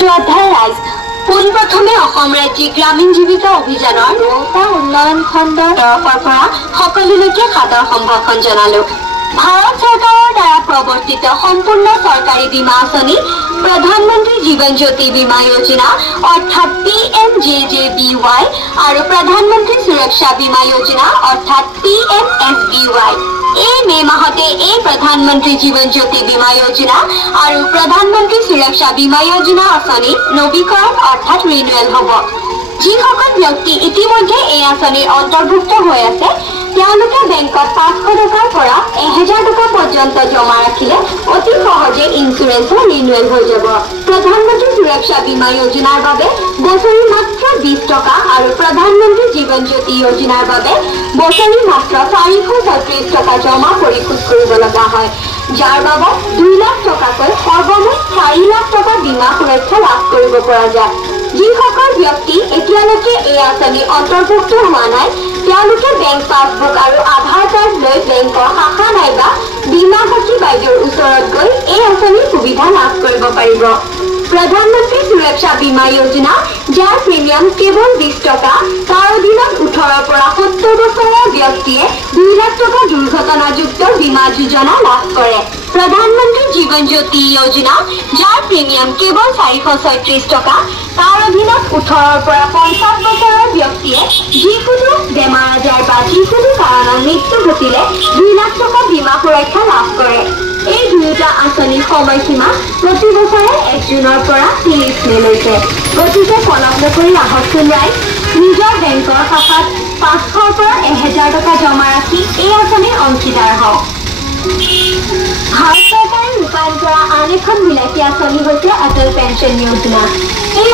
শ্ৰদ্ধাৰ ৰাইজ, পোনপ্ৰথমে অসম ৰাজ্যিক গ্ৰামীণ জীৱিকা অভিযানৰ নৌকা উন্নয়ন খণ্ডৰ তৰফৰ পৰা সকলোলৈকে সাদৰ সম্ভাষণ জনালো। ভাৰত চৰকাৰৰ দ্বাৰা প্ৰৱৰ্তিত সম্পূৰ্ণ চৰকাৰী বীমা আঁচনি প্ৰধানমন্ত্ৰী জীৱন জ্যোতি বীমা যোজনা অৰ্থাৎ PMJJBY আৰু প্ৰধানমন্ত্ৰী সুৰক্ষা বীমা যোজনা অৰ্থাৎ PMSBY। এই মে মাহতে এই প্ৰধানমন্ত্ৰী জীৱন জ্যোতি বীমা যোজনা আৰু প্ৰধানমন্ত্ৰী সুৰক্ষা বীমা যোজনা আঁচনি নৱীকৰণ অৰ্থাৎ ৰিনুৱেল হ'ব। যিসকল ব্যক্তি ইতিমধ্যে এই আঁচনিৰ অন্তৰ্ভুক্ত হৈ আছে তেওঁলোকে বেংকত 500 টকাৰ পৰা 1000 টকা পৰ্যন্ত জমা ৰাখিলে অতি সহজে ইঞ্চুৰেঞ্চৰ ৰিনুৱেল হৈ যাব। প্ৰধানমন্ত্ৰী সুৰক্ষা বীমা যোজনাৰ বাবে বছৰি মাত্ৰ 20 টকা আৰু প্ৰধানমন্ত্ৰী জীৱন জ্যোতি যোজনাৰ বাবে বছৰি মাত্ৰ 436 টকা জমা পৰিশোধ কৰিব লগা হয়, যাৰ বাবদ 2 লাখ টকাকৈ সৰ্বমুঠ 4 লাখ টকা বীমা সুৰক্ষা লাভ কৰিব পৰা যায়। যিসকল ব্যক্তি এতিয়ালৈকে এই আঁচনি অন্তৰ্ভুক্ত হোৱা নাই তেওঁলোকে বেংক পাছবুক আৰু আধাৰ কাৰ্ড লৈ বেংকৰ শাখা নাইবা বীমা সখী বাইদেউৰ ওচৰত গৈ এই আঁচনিৰ সুবিধা লাভ কৰিব পাৰিব। প্ৰধানমন্ত্ৰী সুৰক্ষা বীমা যোজনা যাৰ প্ৰিমিয়াম কেৱল 20 টকা, তাৰ অধীনত 18 পৰা 70 বছৰীয়া ব্যক্তিয়ে 2 লাখ টকা দুৰ্ঘটনাযুক্ত বীমা যোজনা লাভ কৰে। প্ৰধানমন্ত্ৰী জীৱন জ্যোতি যোজনা যাৰ প্ৰিমিয়াম কেৱল 436 টকা, তাৰ অধীনত 18 পৰা 50 বছৰৰ ব্যক্তিয়ে যিকোনো বেমাৰ আজাৰ বা যিকোনো কাৰণত মৃত্যু ঘটিলে 2 লাখ টকা বীমা সুৰক্ষা লাভ কৰে। এই দুয়োটা আঁচনিৰ সময়সীমা প্ৰতি বছৰে 1 জুনৰ পৰা 30 মেলৈকে। গতিকে পলম নকৰি আহকচোন ৰাইজ, নিজৰ বেংকৰ শাখাত 500 পৰা 1000 টকা জমা ৰাখি এই আঁচনিৰ অংশীদাৰ হওক। ভাৰত চৰকাৰে ৰূপায়ণ কৰা আন এখন বিলাসী আঁচনি হৈছে অটল পেঞ্চন যোজনা। এই